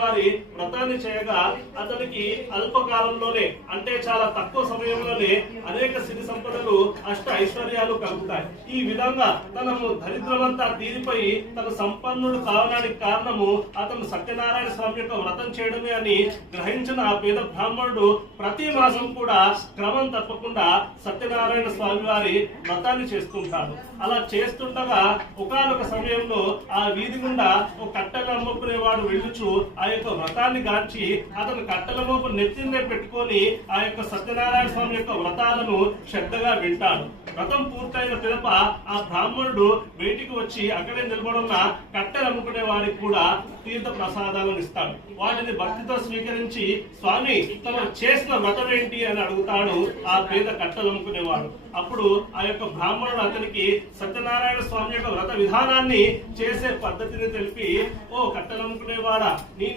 వారి వ్రతాన్ని చేయగా అతనికి అల్పకాలంలోనే అంటే చాలా తక్కువ సమయంలోనే అనేక సిరి సంపదలు అష్ట ఐశ్వర్యాలు కలుగుతాయి. ఈ విధంగా తనము దరిద్రమంతా తీరిపోయి తన సంపన్నుడు కావడానికి కారణము అతను సత్యనారాయణ స్వామి యొక్క వ్రతం చేయడమే అని గ్రహించిన ఆ పేద బ్రాహ్మణుడు ప్రతి మాసం కూడా క్రమం తప్పకుండా సత్యనారాయణ స్వామి వారి వ్రతాన్ని చేస్తుంటాడు. అలా చేస్తుండగా ఒకానొక సమయంలో ఆ వీధి గుండా ఒక కట్టెలు అమ్ముకునేవాడు వెళ్ళుచు ఆ యొక్క వ్రతాన్ని గాంచి అతను కట్టెల మోపు నెత్తినే పెట్టుకొని ఆ యొక్క సత్యనారాయణ స్వామి యొక్క వ్రతాలను శ్రద్ధగా వింటాడు. వ్రతం పూర్తయిన పిదప ఆ బ్రాహ్మణుడు బయటికి వచ్చి అక్కడే నిలబడున్న కట్టెలు అమ్ముకునే వారికి కూడా తీర్థ ప్రసాదాలను ఇస్తాడు. వాటిని భక్తితో స్వీకరించి స్వామి తమ చేసిన వ్రతం ఏంటి అని అడుగుతాడు ఆ పేద కట్టెలు అమ్ముకునేవాడు. అప్పుడు ఆ యొక్క బ్రాహ్మణుడు అతనికి సత్యనారాయణ స్వామి యొక్క వ్రత విధానాన్ని చేసే పద్ధతిని తెలిపి, ఓ కట్టెలు అమ్ముకునేవాడా, నీ